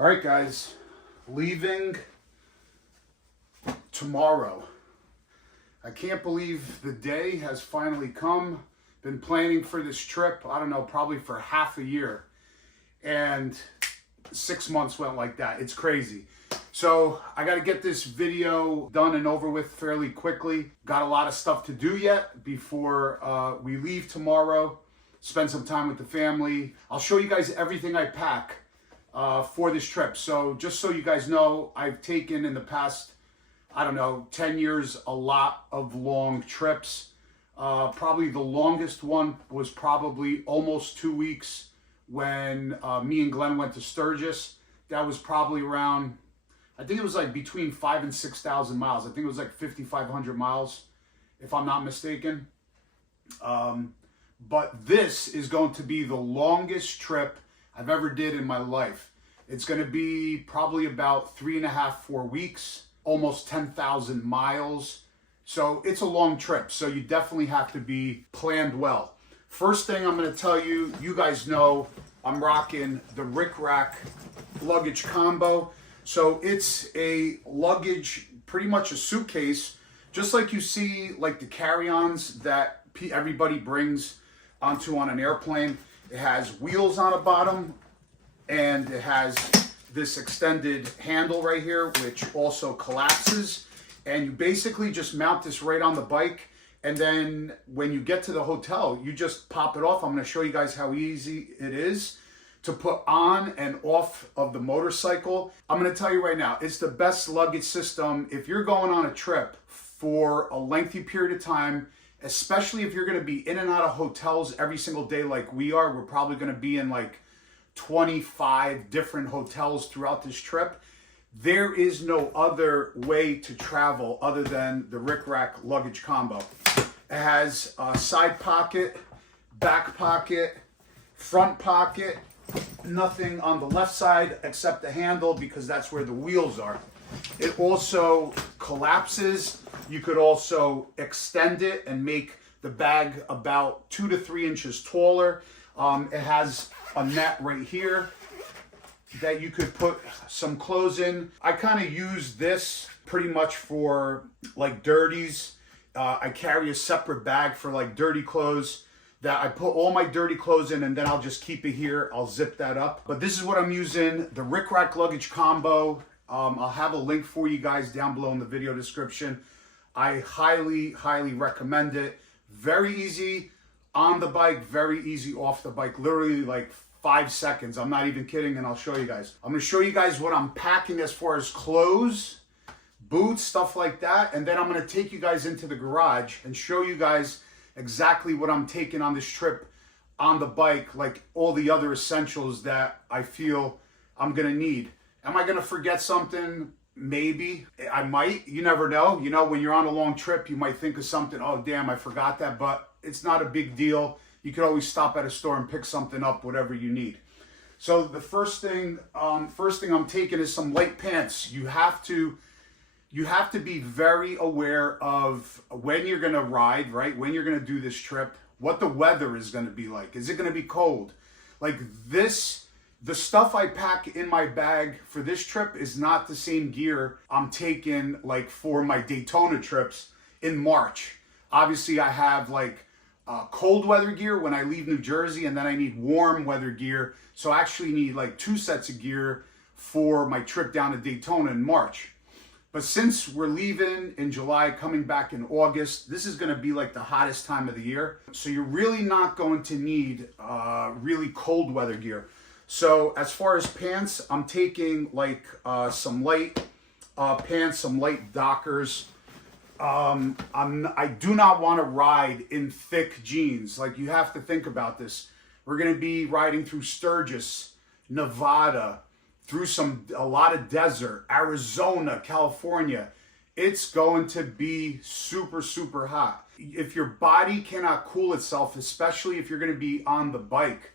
All right, guys, leaving tomorrow. I can't believe the day has finally come. Been planning for this trip, I don't know, probably for half a year. And 6 months went like that. It's crazy. So I got to get this video done and over with fairly quickly. Got a lot of stuff to do yet before we leave tomorrow. Spend some time with the family. I'll show you guys everything I pack for this trip. So just so you guys know, I've taken in the past, I don't know, 10 years, a lot of long trips. Probably the longest one was probably almost 2 weeks when me and Glenn went to Sturgis. That was probably around, I think it was like between 5,000 and 6,000 miles. I think it was like 5,500 miles, if I'm not mistaken. But this is going to be the longest trip I've ever did in my life. It's going to be probably about 3.5, 4 weeks, almost 10,000 miles. So it's a long trip. So you definitely have to be planned well. First thing I'm going to tell you, you guys know I'm rocking the RickRak luggage combo. So it's a luggage, pretty much a suitcase, just like you see like the carry-ons that everybody brings onto on an airplane. It has wheels on the bottom and it has this extended handle right here, which also collapses. And you basically just mount this right on the bike. And then when you get to the hotel, you just pop it off. I'm going to show you guys how easy it is to put on and off of the motorcycle. I'm going to tell you right now, it's the best luggage system. If you're going on a trip for a lengthy period of time, especially if you're going to be in and out of hotels every single day like we are, we're probably going to be in like 25 different hotels throughout this trip. There is no other way to travel other than the RickRak luggage combo. It has a side pocket, back pocket, front pocket, nothing on the left side except the handle because that's where the wheels are. It also collapses. You could also extend it and make the bag about 2 to 3 inches taller. It has a net right here that you could put some clothes in. I kind of use this pretty much for like dirties. I carry a separate bag for like dirty clothes that I put all my dirty clothes in, and then I'll just keep it here. I'll zip that up. But this is what I'm using, the RickRak luggage combo. I'll have a link for you guys down below in the video description. I highly, highly recommend it. Very easy on the bike, very easy off the bike. Literally like 5 seconds. I'm not even kidding, and I'll show you guys. I'm gonna show you guys what I'm packing as far as clothes, boots, stuff like that. And then I'm gonna take you guys into the garage and show you guys exactly what I'm taking on this trip on the bike, like all the other essentials that I feel I'm gonna need. Am I gonna forget something? Maybe. I might. You never know. You know, when you're on a long trip, you might think of something, oh damn, I forgot that, but it's not a big deal. You could always stop at a store and pick something up, whatever you need. So the first thing I'm taking is some light pants. You have to be very aware of when you're gonna ride, right? When you're gonna do this trip, what the weather is gonna be like. Is it gonna be cold? Like this, the stuff I pack in my bag for this trip is not the same gear I'm taking like for my Daytona trips in March. Obviously I have like cold weather gear when I leave New Jersey, and then I need warm weather gear. So I actually need like 2 sets of gear for my trip down to Daytona in March. But since we're leaving in July, coming back in August, this is gonna be like the hottest time of the year. So you're really not going to need really cold weather gear. So as far as pants, I'm taking like some light pants, some light Dockers. I do not want to ride in thick jeans. Like, you have to think about this. We're going to be riding through Sturgis, Nevada, through a lot of desert, Arizona, California. It's going to be super, super hot. If your body cannot cool itself, especially if you're going to be on the bike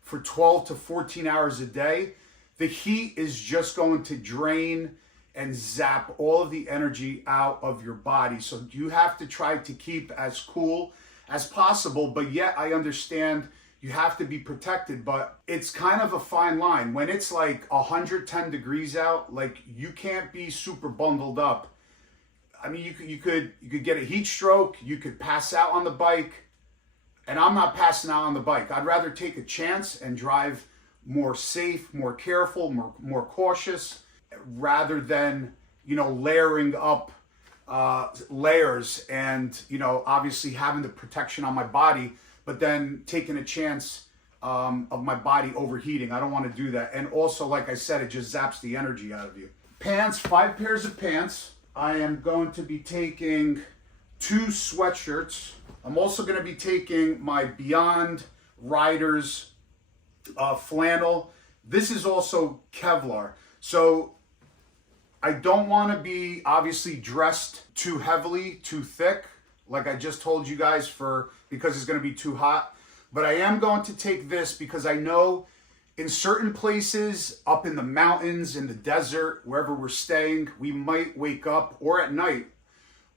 for 12 to 14 hours a day, the heat is just going to drain and zap all of the energy out of your body. So you have to try to keep as cool as possible, but yet I understand you have to be protected, but it's kind of a fine line. When it's like 110 degrees out, like you can't be super bundled up. I mean, you could get a heat stroke, you could pass out on the bike, and I'm not passing out on the bike. I'd rather take a chance and drive more safe, more careful, more cautious, rather than, you know, layering up layers and, you know, obviously having the protection on my body, but then taking a chance of my body overheating. I don't want to do that. And also, like I said, it just zaps the energy out of you. Pants, 5 pairs of pants. I am going to be taking 2 sweatshirts. I'm also going to be taking my Beyond Riders flannel. This is also Kevlar. So I don't want to be obviously dressed too heavily, too thick, like I just told you guys, because it's going to be too hot. But I am going to take this because I know in certain places, up in the mountains, in the desert, wherever we're staying, we might wake up, or at night,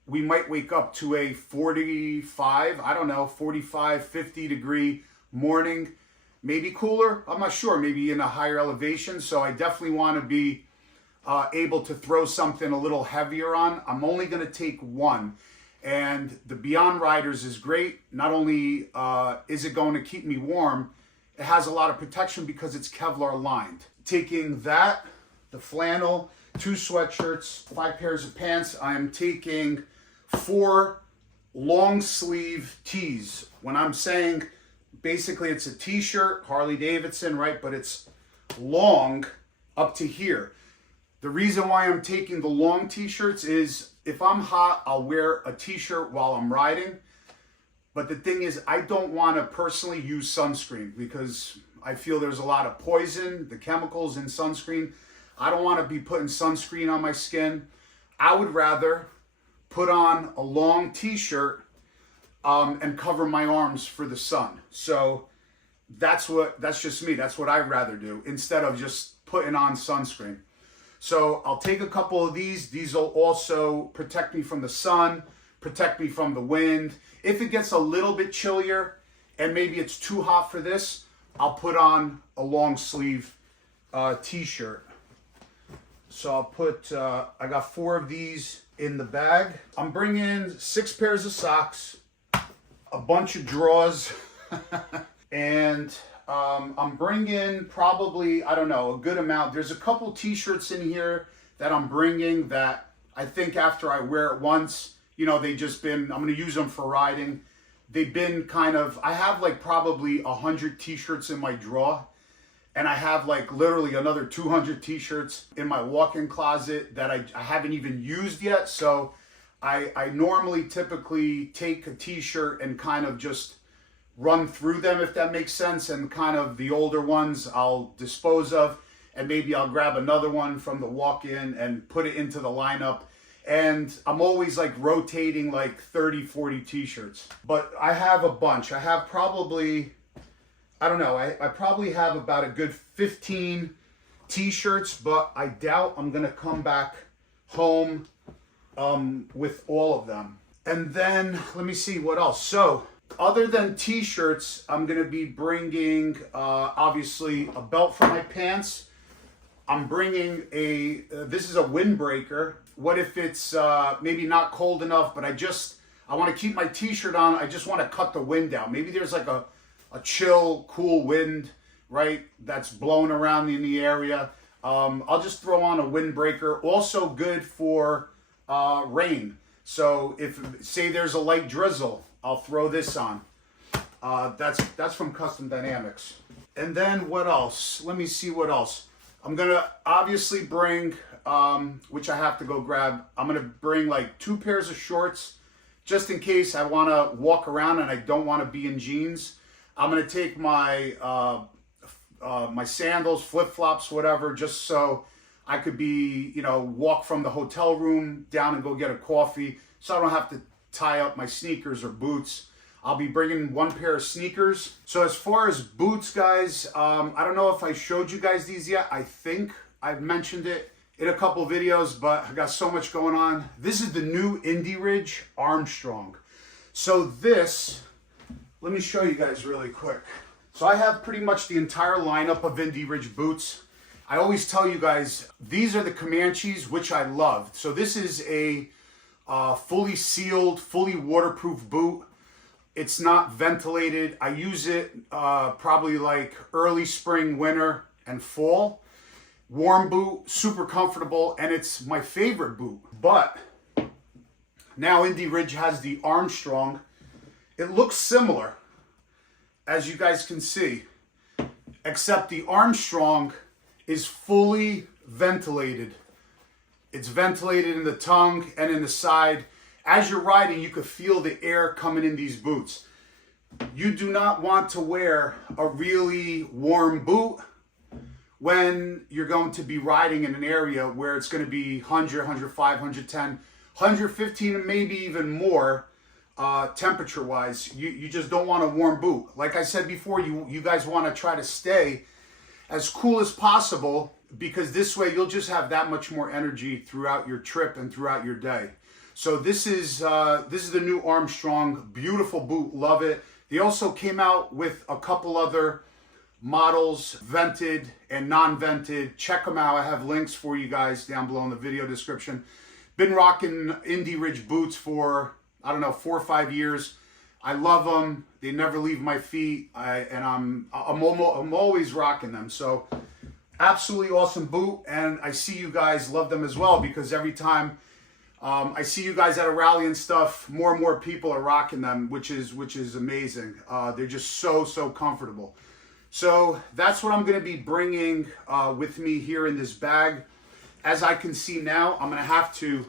we might wake up to a 45, I don't know, 45, 50 degree morning, maybe cooler. I'm not sure, maybe in a higher elevation. So I definitely want to be able to throw something a little heavier on. I'm only going to take 1. And the Beyond Riders is great. Not only is it going to keep me warm, it has a lot of protection because it's Kevlar lined. Taking that, the flannel, 2 sweatshirts, 5 pairs of pants. I am taking 4 long sleeve tees. When I'm saying basically it's a t-shirt, Harley Davidson, right? But it's long up to here. The reason why I'm taking the long t-shirts is if I'm hot, I'll wear a t-shirt while I'm riding. But the thing is, I don't want to personally use sunscreen because I feel there's a lot of poison, the chemicals in sunscreen. I don't want to be putting sunscreen on my skin. I would rather put on a long t-shirt and cover my arms for the sun. So that's just me. That's what I'd rather do instead of just putting on sunscreen. So I'll take a couple of these. These will also protect me from the sun, protect me from the wind. If it gets a little bit chillier and maybe it's too hot for this, I'll put on a long sleeve t-shirt. So I'll put, I got 4 of these in the bag. I'm bringing 6 pairs of socks, a bunch of drawers, and I'm bringing probably, I don't know, a good amount. There's a couple t-shirts in here that I'm bringing that I think after I wear it once, you know, I'm going to use them for riding. They've been kind of, I have like probably 100 t-shirts in my drawer. And I have like literally another 200 t-shirts in my walk-in closet that I haven't even used yet. So I normally typically take a t-shirt and kind of just run through them, if that makes sense. And kind of the older ones I'll dispose of. And maybe I'll grab another one from the walk-in and put it into the lineup. And I'm always like rotating like 30, 40 t-shirts. But I have a bunch. I have probably, I don't know, I probably have about a good 15 t-shirts, but I doubt I'm going to come back home with all of them. And then, let me see what else. So, other than t-shirts, I'm going to be bringing, obviously, a belt for my pants. I'm bringing this is a windbreaker. What if it's maybe not cold enough, but I want to keep my t-shirt on. I just want to cut the wind out. Maybe there's like a chill, cool wind, right, that's blowing around in the area. I'll just throw on a windbreaker. Also good for rain. So if, say there's a light drizzle, I'll throw this on. That's from Custom Dynamics. And then what else? Let me see what else. I'm going to obviously bring, which I have to go grab, I'm going to bring like 2 pairs of shorts just in case I want to walk around and I don't want to be in jeans. I'm going to take my my sandals, flip-flops, whatever, just so I could be, you know, walk from the hotel room down and go get a coffee so I don't have to tie up my sneakers or boots. I'll be bringing 1 pair of sneakers. So as far as boots, guys, I don't know if I showed you guys these yet. I think I've mentioned it in a couple videos, but I got so much going on. This is the new Indy Ridge Armstrong. So this, let me show you guys really quick. So I have pretty much the entire lineup of Indy Ridge boots. I always tell you guys, these are the Comanches, which I love. So this is a fully sealed, fully waterproof boot. It's not ventilated. I use it probably like early spring, winter, and fall. Warm boot, super comfortable, and it's my favorite boot. But now Indy Ridge has the Armstrong. It looks similar, as you guys can see, except the Armstrong is fully ventilated. It's ventilated in the tongue and in the side. As you're riding, you could feel the air coming in these boots. You do not want to wear a really warm boot when you're going to be riding in an area where it's going to be 100, 105, 110, 115, and maybe even more temperature-wise. You just don't want a warm boot. Like I said before, you guys want to try to stay as cool as possible, because this way you'll just have that much more energy throughout your trip and throughout your day. So this is the new Armstrong. Beautiful boot, love it. They also came out with a couple other models, vented and non-vented. Check them out. I have links for you guys down below in the video description. Been rocking Indy Ridge boots for, I don't know, 4 or 5 years. I love them. They never leave my feet, and I'm always rocking them. So absolutely awesome boot, and I see you guys love them as well, because every time I see you guys at a rally and stuff, more and more people are rocking them, which is amazing. They're just so comfortable. So that's what I'm going to be bringing with me here in this bag. As I can see now, I'm going to have to,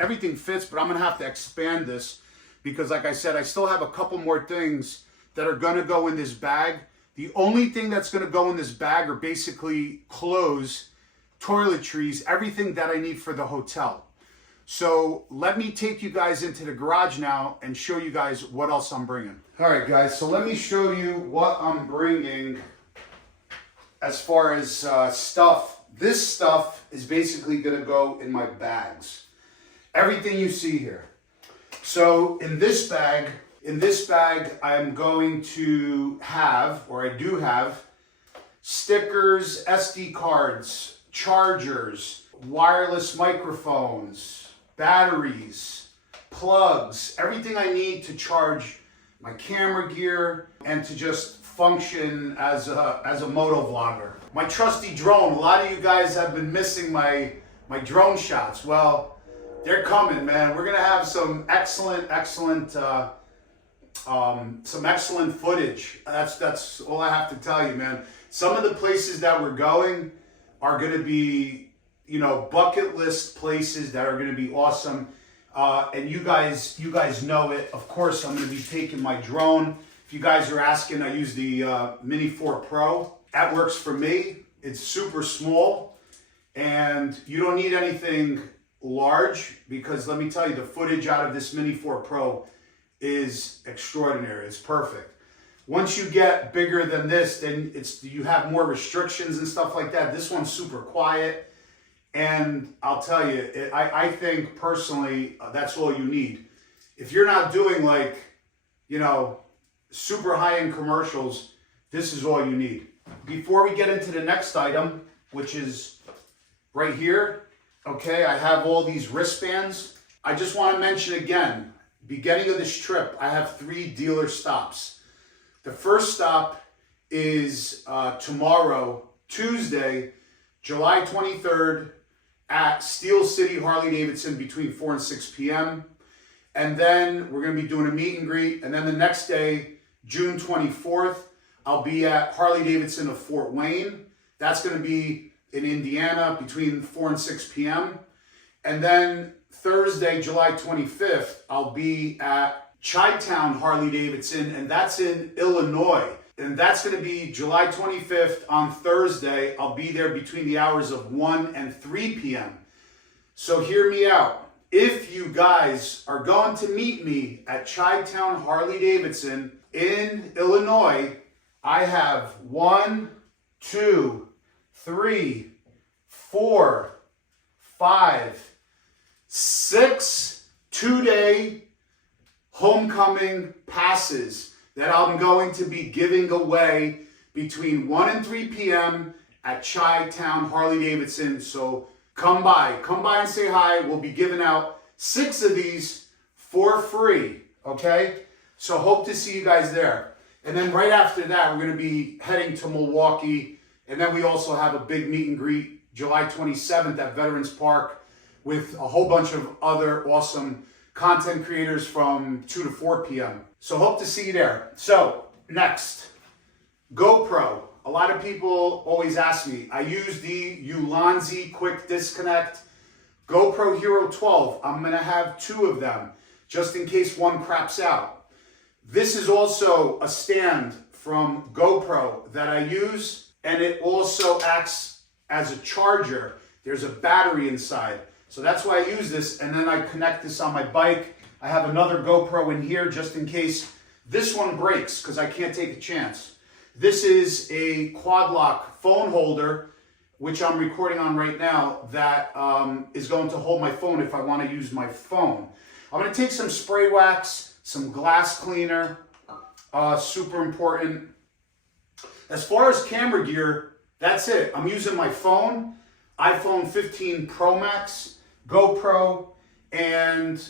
everything fits, but I'm going to have to expand this, because like I said, I still have a couple more things that are going to go in this bag. The only thing that's going to go in this bag are basically clothes, toiletries, everything that I need for the hotel. So let me take you guys into the garage now and show you guys what else I'm bringing. All right, guys, so let me show you what I'm bringing as far as stuff. This stuff is basically going to go in my bags. Everything you see here. So in this bag, I'm going to have, or I do have, stickers, SD cards, chargers, wireless microphones, batteries, plugs, everything I need to charge my camera gear and to just function as a moto vlogger. My trusty drone. A lot of you guys have been missing my drone shots. Well, they're coming, man. We're gonna have some excellent footage. That's all I have to tell you, man. Some of the places that we're going are gonna be, you know, bucket list places that are gonna be awesome. And you guys know it. Of course, I'm gonna be taking my drone. If you guys are asking, I use the Mini 4 Pro. That works for me. It's super small, and you don't need anything large, because let me tell you, the footage out of this Mini 4 Pro is extraordinary. It's perfect. Once you get bigger than this, then you have more restrictions and stuff like that. This one's super quiet, and I'll tell you, I think personally that's all you need. If you're not doing, like, you know, super high-end commercials, this is all you need. Before we get into the next item, which is right here, okay, I have all these wristbands. I just want to mention again, beginning of this trip, I have 3 dealer stops. The first stop is tomorrow, Tuesday, July 23rd, at Steel City Harley-Davidson between 4 and 6 p.m. And then we're going to be doing a meet and greet. And then the next day, June 24th, I'll be at Harley-Davidson of Fort Wayne. That's going to be in Indiana between 4 and 6 p.m. And then Thursday, July 25th, I'll be at Chi-Town Harley-Davidson, and that's in Illinois. And that's going to be July 25th on Thursday. I'll be there between the hours of 1 and 3 p.m. So hear me out. If you guys are going to meet me at Chi-Town Harley-Davidson in Illinois, I have 1, 2, 3, 4, 5, 6 2-day homecoming passes that I'm going to be giving away between 1 and 3 p.m. at Chi-Town Harley-Davidson. So come by and say hi. We'll be giving out 6 of these for free, okay? So hope to see you guys there. And then right after that, we're going to be heading to Milwaukee. And then we also have a big meet and greet July 27th at Veterans Park with a whole bunch of other awesome content creators from 2 to 4 p.m. So hope to see you there. So next, GoPro. A lot of people always ask me. I use the Ulanzi Quick Disconnect GoPro Hero 12. I'm going to have 2 of them just in case one craps out. This is also a stand from GoPro that I use, and it also acts as a charger. There's a battery inside. So that's why I use this, and then I connect this on my bike. I have another GoPro in here just in case this one breaks, because I can't take a chance. This is a quad lock phone holder, which I'm recording on right now, that is going to hold my phone if I want to use my phone. I'm going to take some spray wax, some glass cleaner, super important. As far as camera gear, that's it. I'm using my phone, iPhone 15 Pro Max, GoPro, and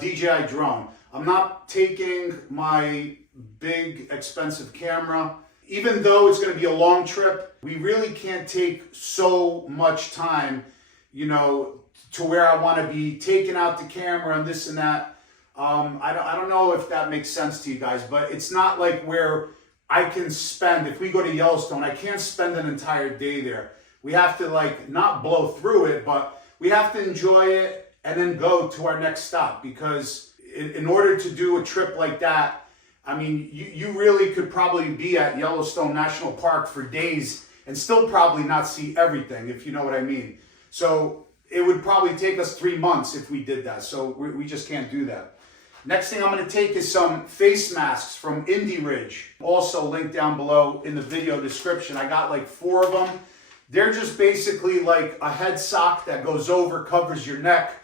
DJI drone. I'm not taking my big expensive camera. Even though it's going to be a long trip, we really can't take so much time, you know, to where I want to be taking out the camera and this and that. I don't know if that makes sense to you guys, but it's not like where I can spend, if we go to Yellowstone, I can't spend an entire day there. We have to like not blow through it, but we have to enjoy it and then go to our next stop, because in order to do a trip like that, I mean, you really could probably be at Yellowstone National Park for days and still probably not see everything, if you know what I mean. So it would probably take us 3 months if we did that. So we just can't do that. Next thing I'm going to take is some face masks from Indie Ridge. Also linked down below in the video description. I got like 4 of them. They're just basically like a head sock that goes over, covers your neck.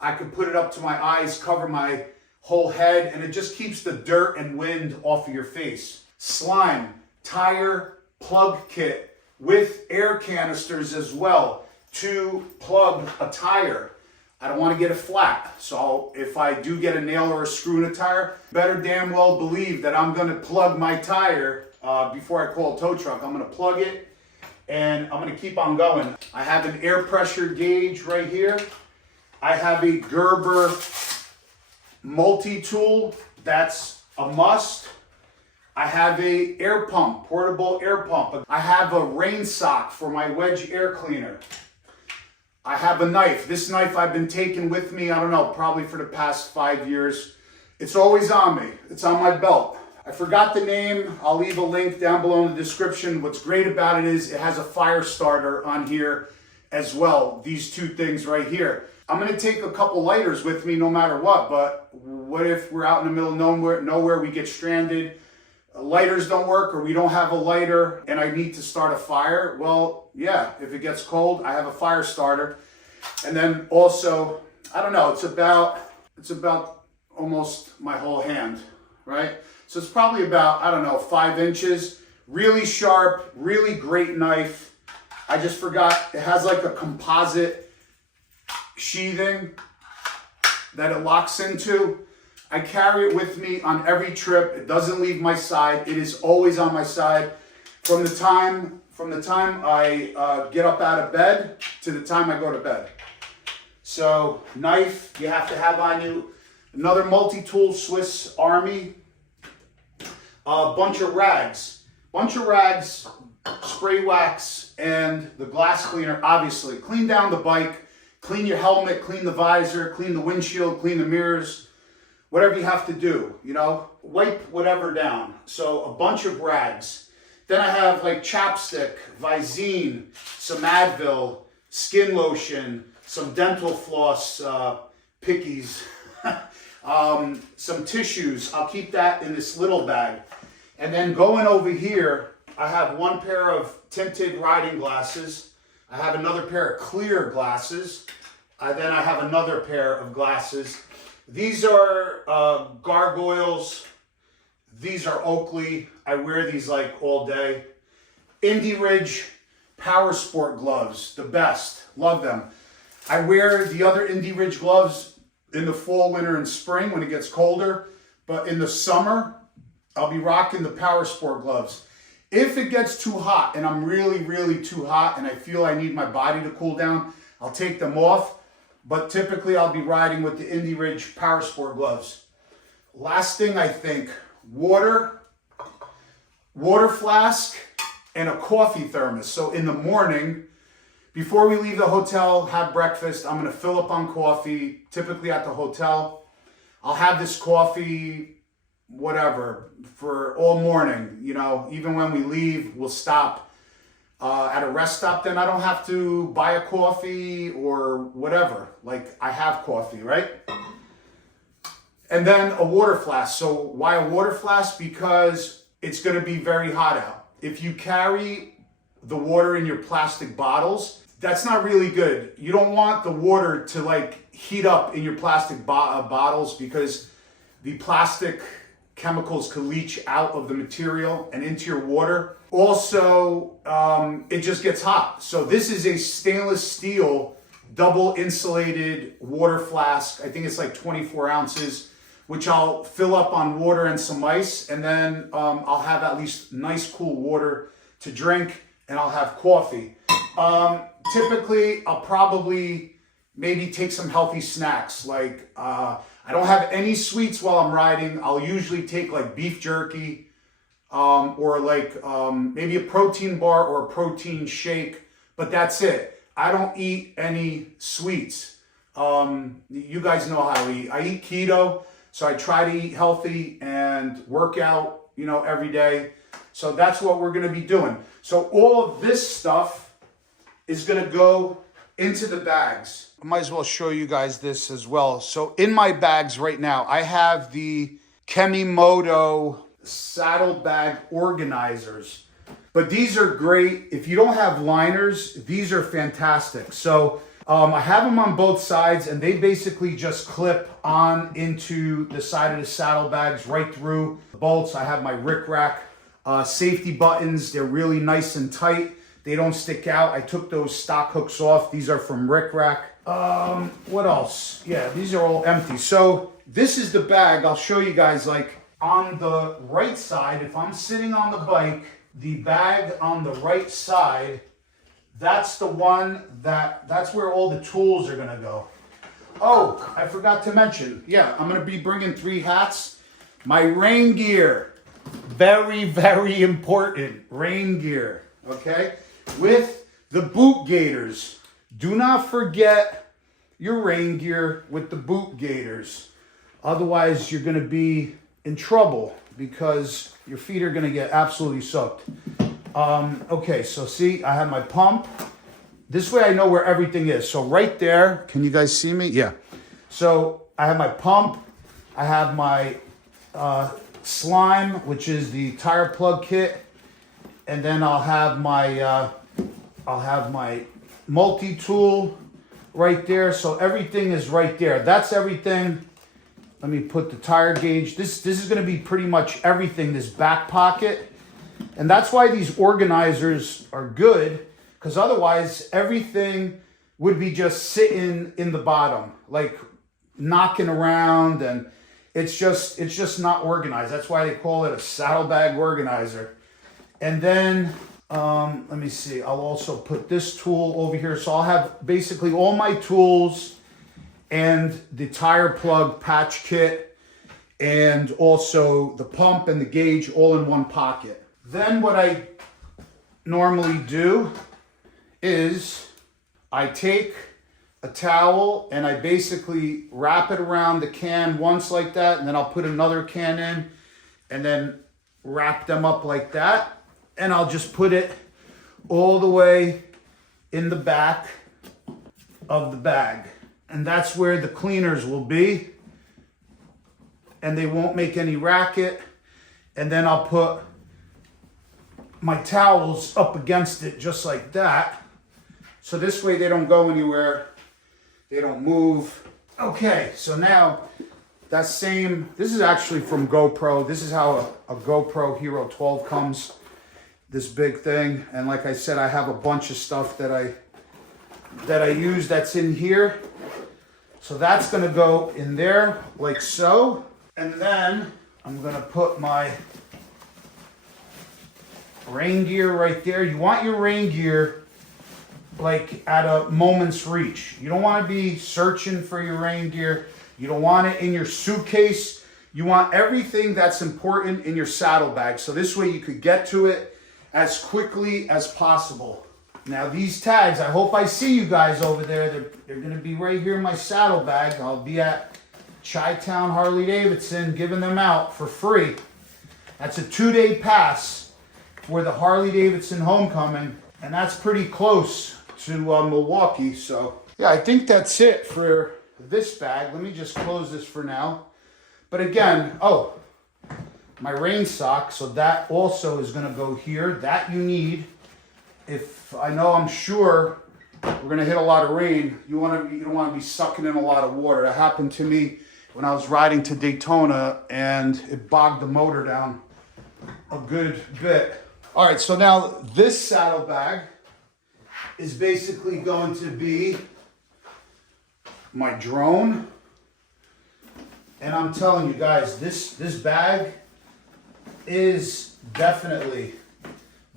I could put it up to my eyes, cover my whole head, and it just keeps the dirt and wind off of your face. Slime, tire plug kit with air canisters as well to plug a tire. I don't want to get it flat, so if I do get a nail or a screw in a tire, better damn well believe that I'm going to plug my tire before I call a tow truck. I'm going to plug it, and I'm going to keep on going. I have an air pressure gauge right here. I have a Gerber multi-tool, that's a must. I have a air pump, portable air pump. I have a rain sock for my wedge air cleaner. I have a knife. This knife I've been taking with me, I don't know, probably for the past 5 years. It's always on me. It's on my belt. I forgot the name. I'll leave a link down below in the description. What's great about it is it has a fire starter on here as well. These 2 things right here. I'm going to take a couple lighters with me no matter what, but what if we're out in the middle of nowhere, we get stranded, lighters don't work, or we don't have a lighter and I need to start a fire? Well, yeah, if it gets cold, I have a fire starter. And then also, I don't know, it's about almost my whole hand, right? So it's probably about, I don't know, 5 inches, really sharp, really great knife. I just forgot, it has like a composite sheathing that it locks into. I carry it with me on every trip. It doesn't leave my side. It is always on my side from the time I get up out of bed to the time I go to bed. So knife you have to have on you. Another multi-tool Swiss Army. A bunch of rags, spray wax, and the glass cleaner. Obviously, clean down the bike. Clean your helmet, clean the visor, clean the windshield, clean the mirrors, whatever you have to do, you know, wipe whatever down. So a bunch of rags. Then I have like chapstick, Visine, some Advil, skin lotion, some dental floss, pickies, some tissues. I'll keep that in this little bag. And then going over here, I have 1 pair of tinted riding glasses. I have another pair of clear glasses. Then I have another pair of glasses. These are gargoyles. These are Oakley. I wear these like all day. Indie Ridge Power Sport gloves, the best. Love them. I wear the other Indie Ridge gloves in the fall, winter, and spring when it gets colder. But in the summer, I'll be rocking the Power Sport gloves. If it gets too hot and I'm really, really too hot and I feel I need my body to cool down, I'll take them off. But typically I'll be riding with the Indie Ridge Power Sport gloves. Last thing, I think, water flask, and a coffee thermos. So in the morning, before we leave the hotel, have breakfast, I'm gonna fill up on coffee, typically at the hotel. I'll have this coffee, whatever, for all morning. You know, even when we leave, we'll stop at a rest stop, then I don't have to buy a coffee or whatever. Like, I have coffee, right? And then a water flask. So why a water flask? Because it's gonna be very hot out. If you carry the water in your plastic bottles, that's not really good. You don't want the water to like heat up in your plastic bottles, because the plastic chemicals could leach out of the material and into your water. Also, it just gets hot. So this is a stainless steel double insulated water flask. I think it's like 24 ounces, which I'll fill up on water and some ice, and then I'll have at least nice cool water to drink, and I'll have coffee. Typically, I'll probably maybe take some healthy snacks. Like, I don't have any sweets while I'm riding. I'll usually take like beef jerky, or like maybe a protein bar or a protein shake, but that's it. I don't eat any sweets. You guys know how I eat. I eat keto. So I try to eat healthy and work out, you know, every day. So that's what we're going to be doing. So all of this stuff is going to go into the bags. I might as well show you guys this as well. So in my bags right now, I have the Kemimoto saddlebag organizers. But these are great. If you don't have liners, these are fantastic. So I have them on both sides, and they basically just clip on into the side of the saddlebags right through the bolts. I have my RickRak safety buttons. They're really nice and tight. They don't stick out. I took those stock hooks off. These are from RickRak. What else? Yeah, these are all empty. So this is the bag. I'll show you guys, like on the right side, if I'm sitting on the bike, the bag on the right side, that's the one that's where all the tools are gonna go. Oh, I forgot to mention, yeah, I'm gonna be bringing 3 hats. My rain gear, very, very important, rain gear, okay? With the boot gaiters. Do not forget your rain gear with the boot gaiters. Otherwise, you're gonna be in trouble because your feet are gonna get absolutely soaked. Okay, so see, I have my pump. This way I know where everything is. So right there, can you guys see me? Yeah. So I have my pump. I have my slime, which is the tire plug kit. And then I'll have my multi-tool right there. So everything is right there. That's everything. Let me put the tire gauge. This is gonna be pretty much everything, this back pocket. And that's why these organizers are good, because otherwise everything would be just sitting in the bottom, like knocking around, and it's just not organized. That's why they call it a saddlebag organizer. And then, let me see, I'll also put this tool over here. So I'll have basically all my tools and the tire plug patch kit, and also the pump and the gauge all in one pocket. Then what I normally do is I take a towel and I basically wrap it around the can once like that, and then I'll put another can in and then wrap them up like that, and I'll just put it all the way in the back of the bag. And that's where the cleaners will be, and they won't make any racket. And then I'll put my towels up against it just like that. So this way they don't go anywhere. They don't move. Okay, so now that same, this is actually from GoPro. This is how a GoPro Hero 12 comes. this big thing. And like I said, I have a bunch of stuff that I use that's in here. So that's gonna go in there like so. And then I'm gonna put my rain gear right there. You want your rain gear like at a moment's reach. You don't want to be searching for your rain gear. You don't want it in your suitcase. You want everything that's important in your saddlebag. So this way you could get to it as quickly as possible. Now these tags, I hope I see you guys over there. They're going to be right here in my saddlebag. I'll be at Chi-Town Harley-Davidson giving them out for free. That's a 2-day pass for the Harley-Davidson homecoming. And that's pretty close to Milwaukee. So yeah, I think that's it for this bag. Let me just close this for now. But again, oh, my rain sock. So that also is going to go here. That you need. If I'm sure we're going to hit a lot of rain, you don't want to be sucking in a lot of water. That happened to me when I was riding to Daytona, and it bogged the motor down a good bit. All right, so now this saddlebag is basically going to be my drone. And I'm telling you guys, this bag is definitely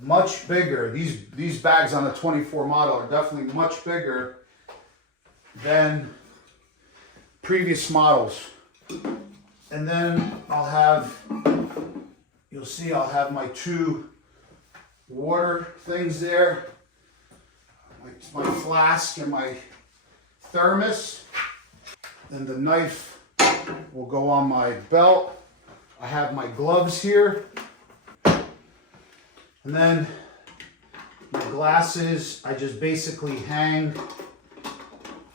much bigger. These bags on the 24 model are definitely much bigger than previous models. And then you'll see I'll have my 2 water things there, my flask and my thermos. Then the knife will go on my belt. I have my gloves here. And then my glasses, I just basically hang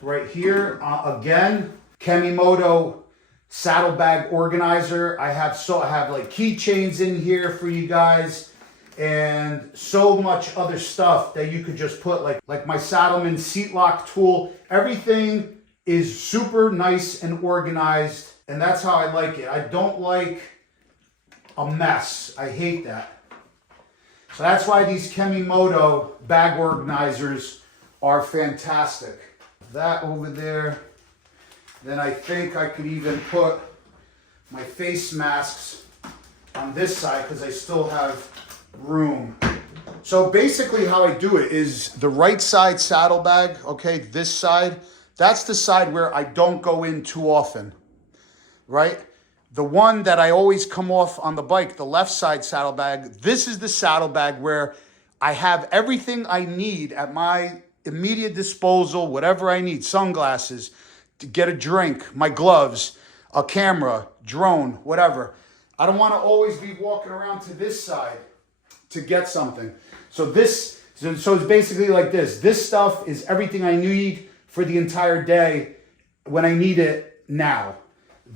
right here. Again, Kemimoto saddlebag organizer. I have like keychains in here for you guys, and so much other stuff that you could just put like my Saddleman seat lock tool. Everything is super nice and organized, and that's how I like it. I don't like a mess. I hate that. So that's why these Kemimoto bag organizers are fantastic. That over there. Then I think I could even put my face masks on this side because I still have room. So basically how I do it is the right side saddlebag, okay, this side, that's the side where I don't go in too often, right? The one that I always come off on the bike, the left side saddlebag, this is the saddlebag where I have everything I need at my immediate disposal, whatever I need, sunglasses, to get a drink, my gloves, a camera, drone, whatever. I don't want to always be walking around to this side to get something. So it's basically like this. This stuff is everything I need for the entire day when I need it now.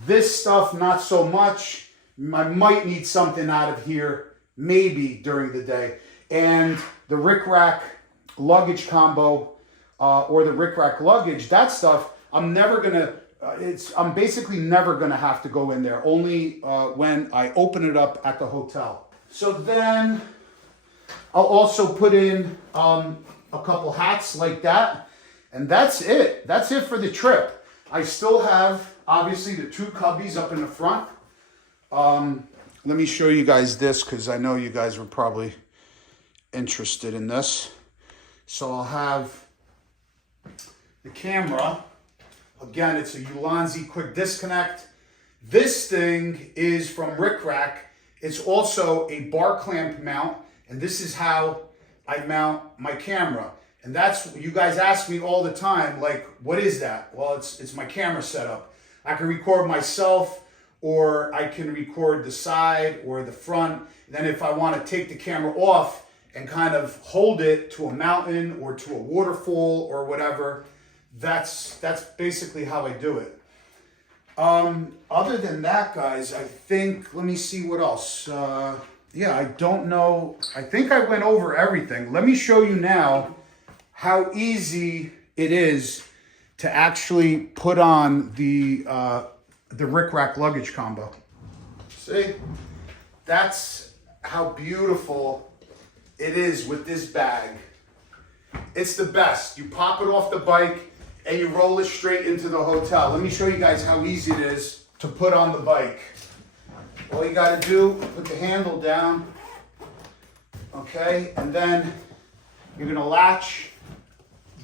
This stuff, not so much. I might need something out of here, maybe during the day. And the RickRak luggage combo, or the RickRak luggage, that stuff, I'm basically never gonna have to go in there, only when I open it up at the hotel. So then I'll also put in a couple hats like that, and that's it. That's it for the trip. I still have, obviously, the 2 cubbies up in the front. Let me show you guys this because I know you guys were probably interested in this. So I'll have the camera. Again, it's a Ulanzi quick disconnect. This thing is from RickRak. It's also a bar clamp mount, and this is how I mount my camera. And that's, you guys ask me all the time, like, what is that? Well, it's my camera setup. I can record myself, or I can record the side or the front. And then if I want to take the camera off and kind of hold it to a mountain or to a waterfall or whatever, that's basically how I do it. Other than that, guys, I think, let me see what else. Yeah, I don't know. I think I went over everything. Let me show you now how easy it is to actually put on the RickRak luggage combo. See, that's how beautiful it is with this bag. It's the best. You pop it off the bike and you roll it straight into the hotel. Let me show you guys how easy it is to put on the bike. All you gotta do, put the handle down, okay? And then you're gonna latch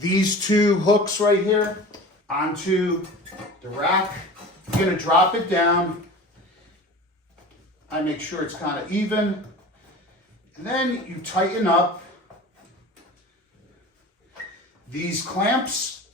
these two hooks right here onto the rack. You're gonna drop it down. I make sure it's kind of even. And then you tighten up these clamps.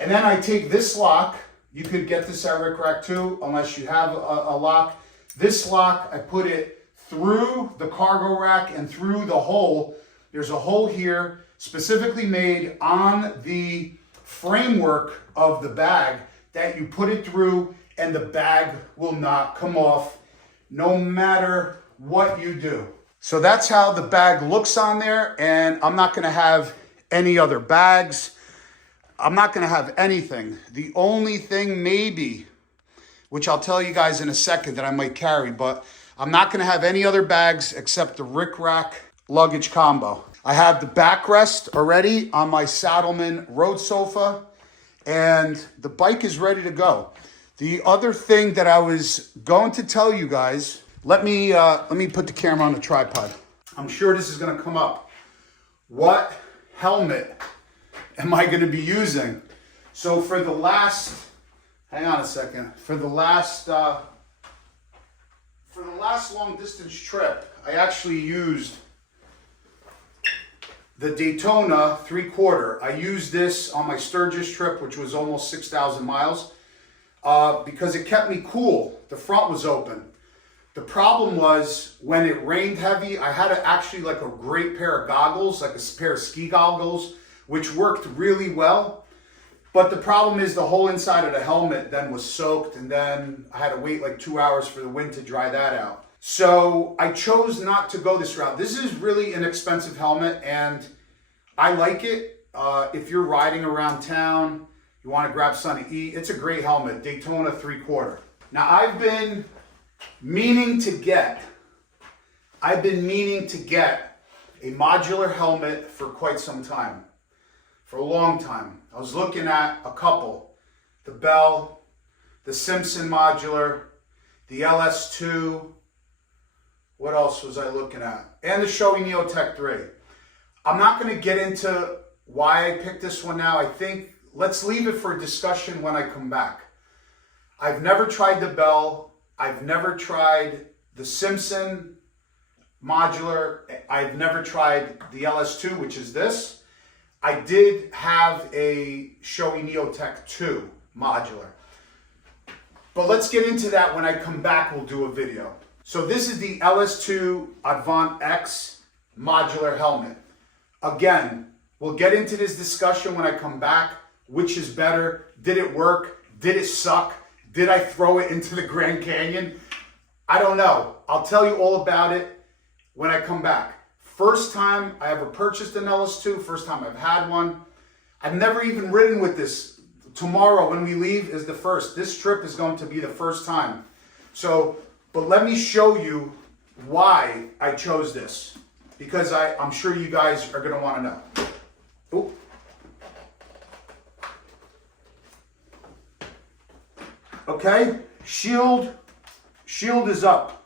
And then I take this lock. You could get this at RickRak too, unless you have a lock. This lock, I put it through the cargo rack and through the hole. There's a hole here specifically made on the framework of the bag that you put it through, and the bag will not come off no matter what you do. So that's how the bag looks on there, and I'm not gonna have any other bags. I'm not gonna have anything. The only thing maybe, which I'll tell you guys in a second that I might carry, but I'm not gonna have any other bags except the RickRak luggage combo. I have the backrest already on my Saddleman road sofa, and the bike is ready to go. The other thing that I was going to tell you guys, let me put the camera on the tripod. I'm sure this is gonna come up. What helmet am I gonna be using? So for the last, hang on a second, for the last long distance trip, I actually used the Daytona 3/4. I used this on my Sturgis trip, which was almost 6,000 miles, because it kept me cool. The front was open. The problem was when it rained heavy, I had actually like a great pair of goggles, like a pair of ski goggles, which worked really well. But the problem is the whole inside of the helmet then was soaked, and then I had to wait like 2 hours for the wind to dry that out. So I chose not to go this route. This is really an expensive helmet, and I like it. If you're riding around town, you want to grab something to eat, it's a great helmet, Daytona 3/4. Now I've been meaning to get a modular helmet for quite some time, for a long time. I was looking at a couple, the Bell, the Simpson modular, the LS2, what else was I looking at? And the Shoei Neotech 3. I'm not going to get into why I picked this one now. I think let's leave it for discussion when I come back. I've never tried the Bell. I've never tried the Simpson modular. I've never tried the LS2, which is this. I did have a Shoei Neotech 2 modular. But let's get into that when I come back. We'll do a video. So this is the LS2 Avant X modular helmet. Again, we'll get into this discussion when I come back. Which is better? Did it work? Did it suck? Did I throw it into the Grand Canyon? I don't know. I'll tell you all about it when I come back. First time I ever purchased an LS2, first time I've had one. I've never even ridden with this. Tomorrow when we leave is the first. This trip is going to be the first time. So, but let me show you why I chose this, because I'm sure you guys are gonna wanna know. Ooh. Okay, shield is up.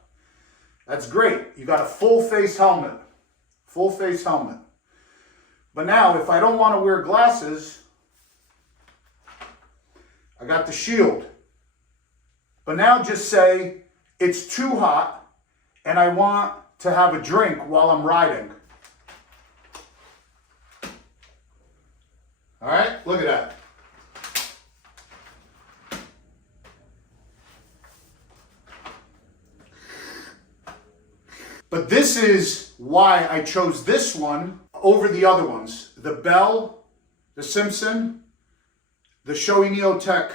That's great. You got a full face helmet. Full face helmet. But now, if I don't want to wear glasses, I got the shield. But now just say it's too hot and I want to have a drink while I'm riding. All right, look at that. But this is why I chose this one over the other ones. The Bell, the Simpson, the Shoei Neotech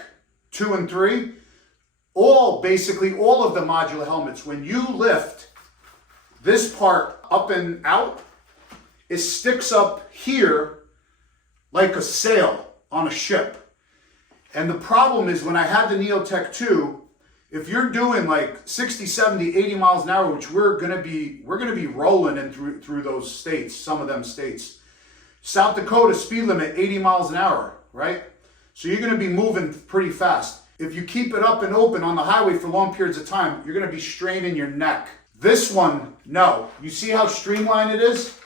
2 and 3, basically all of the modular helmets, when you lift this part up and out, it sticks up here like a sail on a ship. And the problem is when I had the Neotech 2, If you're doing like 60, 70, 80 miles an hour, which we're gonna be rolling in through those states, some of them states. South Dakota speed limit 80 miles an hour, right? So you're gonna be moving pretty fast. If you keep it up and open on the highway for long periods of time, you're gonna be straining your neck. This one, no. You see how streamlined it is?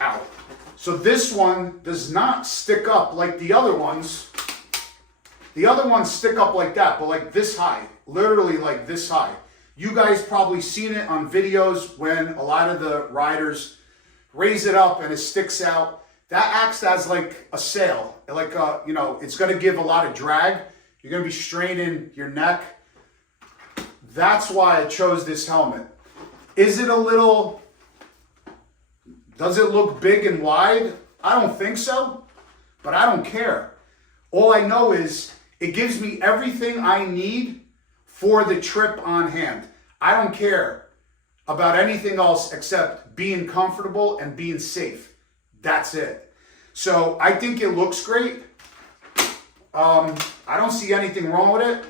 Ow. So this one does not stick up like the other ones. The other ones stick up like that, but like this high, literally like this high. You guys probably seen it on videos when a lot of the riders raise it up and it sticks out. That acts as like a sail, like you know, it's gonna give a lot of drag. You're gonna be straining your neck. That's why I chose this helmet. Is it a little, does it look big and wide? I don't think so, but I don't care. All I know is it gives me everything I need for the trip on hand. I don't care about anything else except being comfortable and being safe. That's it. So I think it looks great. I don't see anything wrong with it.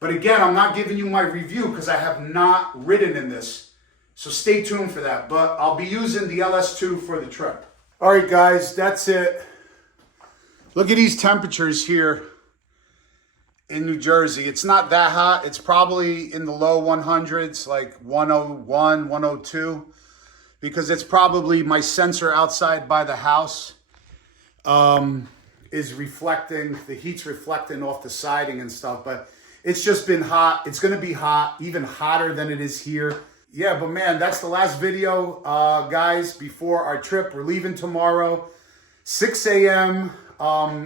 But again, I'm not giving you my review because I have not ridden in this. So stay tuned for that. But I'll be using the LS2 for the trip. All right, guys, that's it. Look at these temperatures here in New Jersey. It's not that hot. It's probably in the low 100s, like 101, 102, because it's probably my sensor outside by the house is reflecting, the heat's reflecting off the siding and stuff, but it's just been hot. It's going to be hot, even hotter than it is here. Yeah, but man, that's the last video, guys, before our trip. We're leaving tomorrow, 6 a.m.,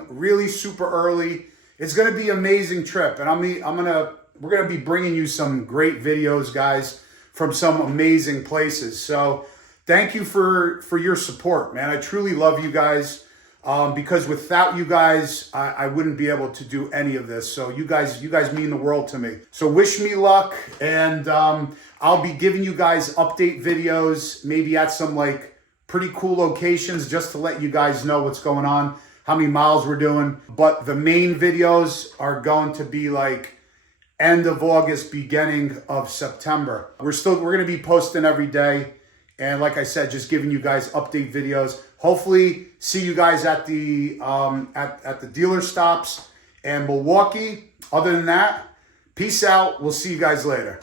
really super early. It's going to be an amazing trip, and we're going to be bringing you some great videos, guys, from some amazing places. So thank you for your support, man. I truly love you guys, because without you guys, I wouldn't be able to do any of this. So you guys mean the world to me. So wish me luck, and I'll be giving you guys update videos, maybe at some like pretty cool locations, just to let you guys know what's going on, how many miles we're doing. But the main videos are going to be like end of August, beginning of September. We're going to be posting every day. And like I said, just giving you guys update videos. Hopefully see you guys at the at the dealer stops and Milwaukee. Other than that, peace out. We'll see you guys later.